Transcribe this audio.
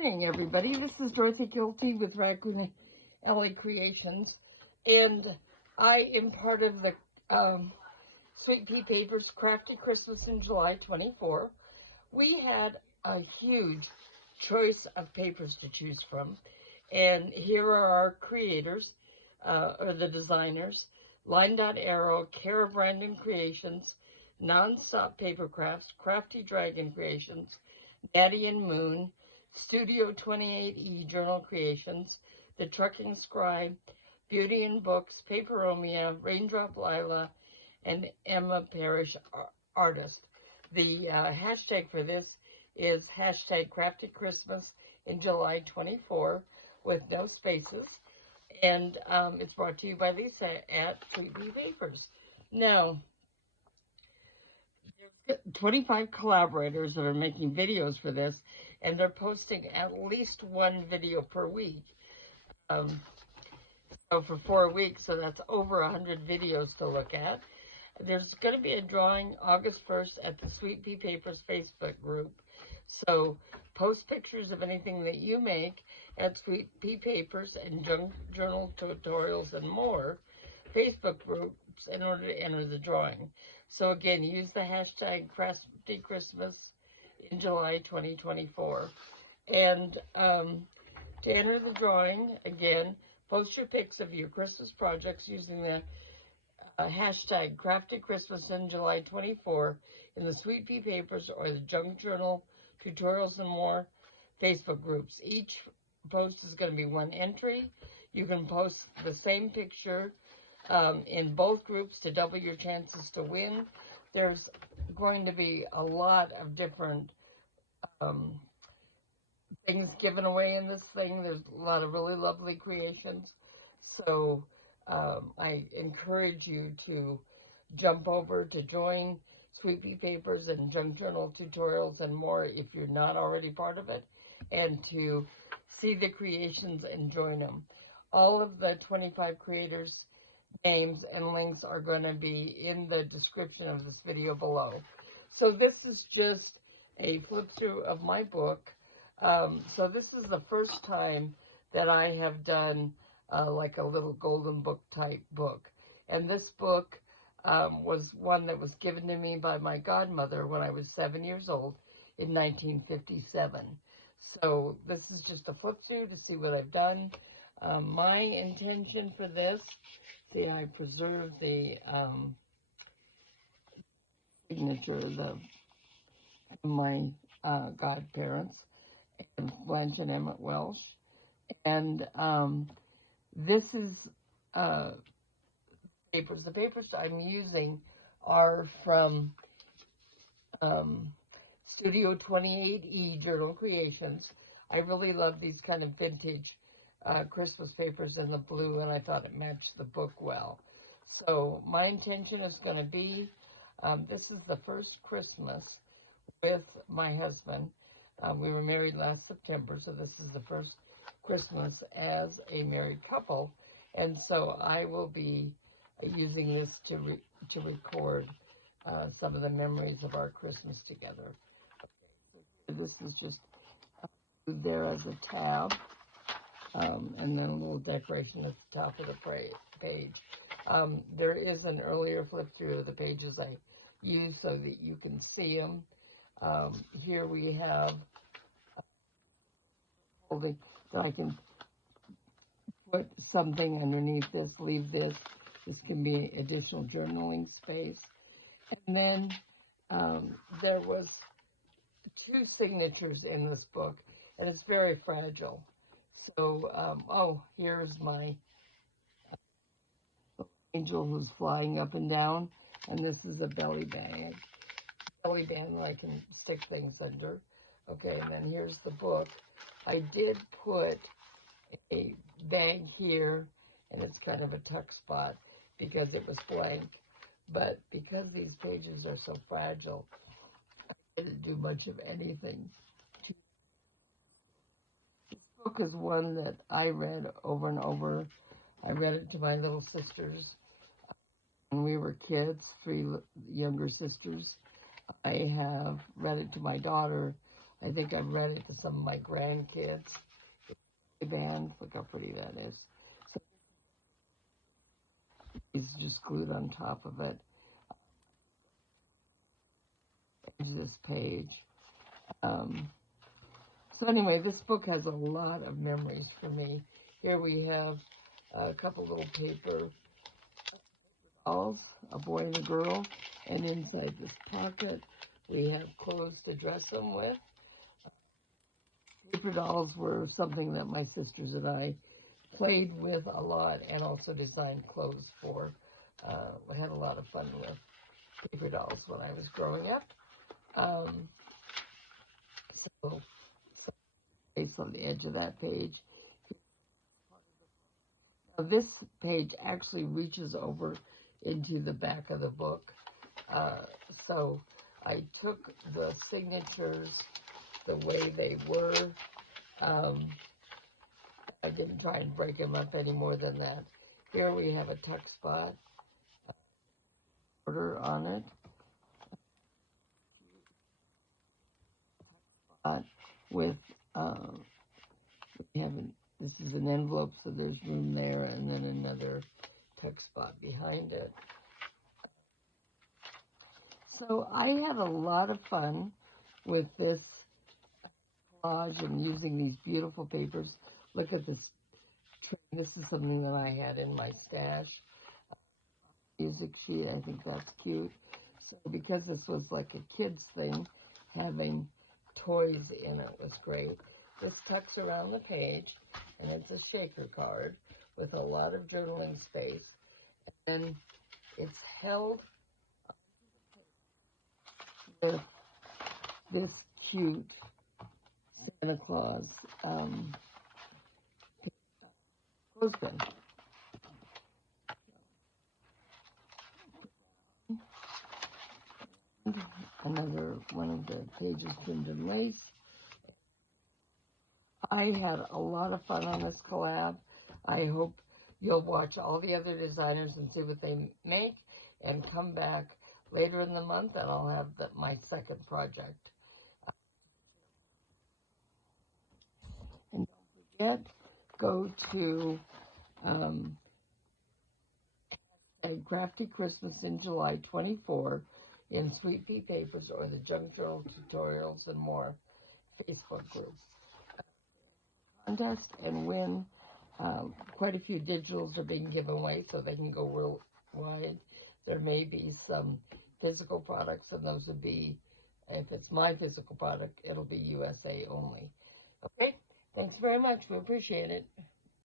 morning, everybody. This is Dorothy Kilty with Raccoon Alley Creations, and I am part of the Sweet Pea Papers Crafty Christmas in July 24. We had a huge choice of papers to choose from, and here are our creators, or the designers: Line Dot Arrow, Care of Random Creations, Nonstop Paper Crafts, Crafty Dragon Creations, Daddy and Moon, Studio 28E Journal Creations, The Trucking Scribe, Beauty and Books, Paperomia, Raindrop Lila, and Emma Parrish Artist. The hashtag for this is hashtag Crafty Christmas in July 24 with no spaces. And it's brought to you by Lisa at Sweet Pea Papers. Now, there's 25 collaborators that are making videos for this, and they're posting at least one video per week. So for 4 weeks, so that's over 100 videos to look at. There's going to be a drawing August 1st at the Sweet Pea Papers Facebook group. So post pictures of anything that you make at Sweet Pea Papers and Junk Journal Tutorials and More Facebook groups in order to enter the drawing. So again, use the hashtag Crafty Christmas in July 2024. And to enter the drawing, again, post your pics of your Christmas projects using the hashtag Crafty Christmas in July 24 in the Sweet Pea Papers or the Junk Journal Tutorials and More Facebook groups. Each post is going to be one entry. You can post the same picture in both groups to double your chances to win. There's going to be a lot of different things given away in this thing. There's a lot of really lovely creations. So I encourage you to jump over to join Sweet Pea Papers and Junk Journal Tutorials and More if you're not already part of it, and to see the creations and join them. All of the 25 creators' names and links are going to be in the description of this video below. So this is just a flip through of my book. So this is the first time that I have done like a little golden book type book. And this book was one that was given to me by my godmother when I was 7 years old in 1957. So this is just a flip through to see what I've done. My intention for this, see, I preserved the signature of my godparents, and Blanche and Emmett Welsh. And this is papers. The papers I'm using are from Studio 28E Journal Creations. I really love these kind of vintage Christmas papers in the blue, and I thought it matched the book well. So my intention is going to be, this is the first Christmas with my husband. We were married last September, so this is the first Christmas as a married couple. And so I will be using this to record some of the memories of our Christmas together. Okay, so this is just there as a tab, and then a little decoration at the top of the page. There is an earlier flip through of the pages I use so that you can see them. Here we have that I can put something underneath this, leave this. This can be additional journaling space. And then there was 2 signatures in this book, and it's very fragile. So, oh, here's my angel who's flying up and down, and this is a belly band where I can stick things under. Okay, and then here's the book. I did put a bag here, and it's kind of a tuck spot because it was blank. But because these pages are so fragile, I didn't do much of anything. This book is one that I read over and over. I read it to my little sisters when we were kids, 3 younger sisters. I have read it to my daughter I think I've read it to some of my grandkids. Band, look how pretty that is. So it's just glued on top of it. This page. So anyway, this book has a lot of memories for me. Here we have a couple little paper dolls, a boy and a girl, and inside this pocket we have clothes to dress them with. Paper dolls were something that my sisters and I played with a lot and also designed clothes for. I had a lot of fun with paper dolls when I was growing up. So based on the edge of that page. Now, this page actually reaches over into the back of the book. So I took the signatures the way they were. I didn't try and break them up any more than that. Here we have a tuck spot order on it. With we have this is an envelope, so there's room there, and then another tuck spot behind it. So I had a lot of fun with this collage and using these beautiful papers. Look at this. This is something that I had in my stash. Music sheet, I think that's cute. So because this was like a kid's thing, having toys in it was great. This tucks around the page, and it's a shaker card with a lot of journaling space. And it's held with this cute Santa Claus clothespin. Another one of the pages trimmed in lace. I had a lot of fun on this collab. I hope you'll watch all the other designers and see what they make, and come back later in the month and I'll have my second project. And don't forget, go to Crafty Christmas in July 24 in Sweet Pea Papers or the Junk Journal Tutorials and More Facebook group. Contest and win. Quite a few digitals are being given away, so they can go real wide. There may be some physical products, and those would be, if it's my physical product, it'll be USA only. Okay, thanks very much. We appreciate it.